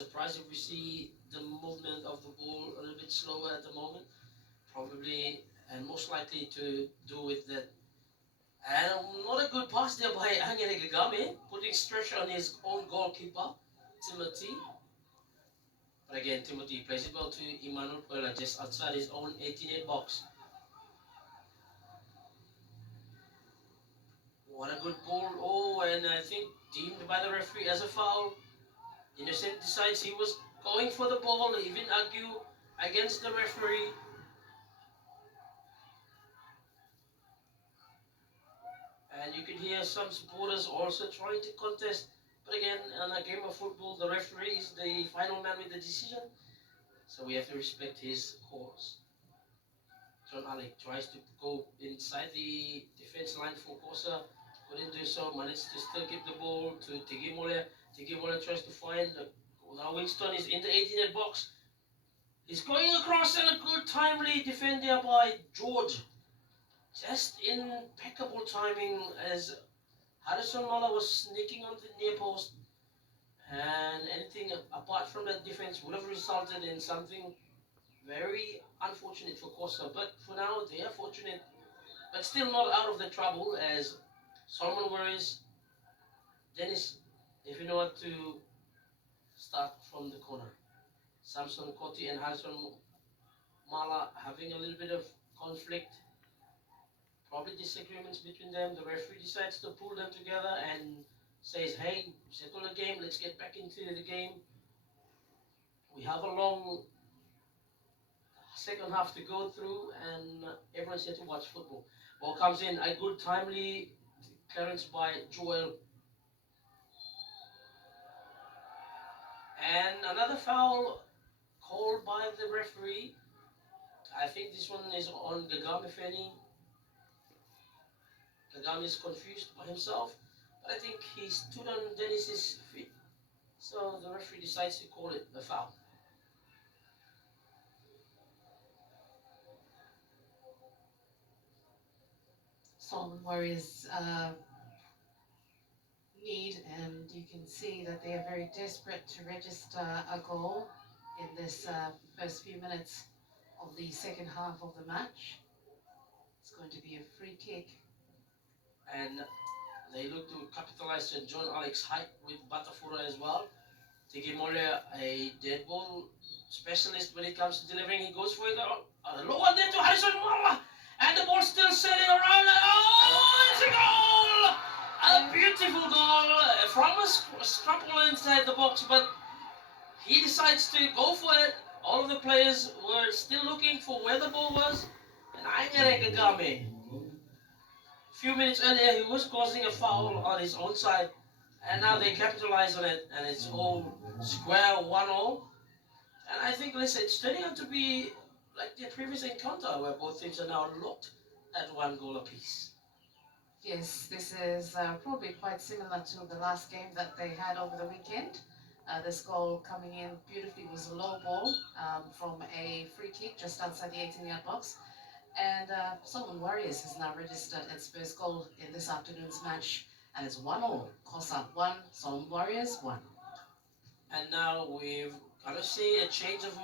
surprised if we see the movement of the ball a little bit slower at the moment. Probably and most likely to do with that. And not a good pass there by Angele Gagame, putting stress on his own goalkeeper, Timothy. But again, Timothy plays it well to Emmanuel Puela just outside his own 18-8 box. What a good ball. Oh, and I think deemed by the referee as a foul. Innocent decides he was going for the ball, even argue against the referee. And you can hear some supporters also trying to contest. But again, in a game of football, the referee is the final man with the decision. So we have to respect his cause. John Alec tries to go inside the defense line for Kosa. Couldn't do so. Managed to still give the ball to Tigimole. Tigimole tries to find. Now Winston is in the 18-yard box. He's going across and a good timely defend there by George. Just impeccable timing as Harrison Mala was sneaking on the near post. And anything apart from that defense would have resulted in something very unfortunate for Costa. But for now, they are fortunate, but still not out of the trouble as Solomon worries. Dennis, if you know what to start from the corner. Samson Koti and Harrison Mala having a little bit of conflict, probably disagreements between them. The referee decides to pull them together and says, hey, settle the game, let's get back into the game. We have a long second half to go through and everyone's here to watch football. Ball comes in, a good timely clearance by Joel. And another foul called by the referee. I think this one is on Gagame Feni. Gagame is confused by himself, but I think he stood on Dennis's feet. So the referee decides to call it a foul. Solomon Warriors need, and you can see that they are very desperate to register a goal in this first few minutes of the second half of the match. It's going to be a free kick. And they look to capitalize on John Alex's height with Batafura as well. Tiki Moria, a dead ball specialist when it comes to delivering. He goes for it. Low one there to Harrison Mala. And the ball still sailing around. Oh, it's a goal! A beautiful goal from a scrapple inside the box. But he decides to go for it. All of the players were still looking for where the ball was. And Angere Gagame. A few minutes earlier, he was causing a foul on his own side. And now they capitalize on it, and it's all square 1-0. And I think, listen, it's turning out to be like the previous encounter where both teams are now locked at 1 goal apiece. Yes, this is probably quite similar to the last game that they had over the weekend. This goal coming in beautifully was a low ball from a free kick just outside the 18-yard box. And Solomon Warriors has now registered its first goal in this afternoon's match. And it's 1-0. Kosa 1, Solomon Warriors 1. And now we've got to see a change of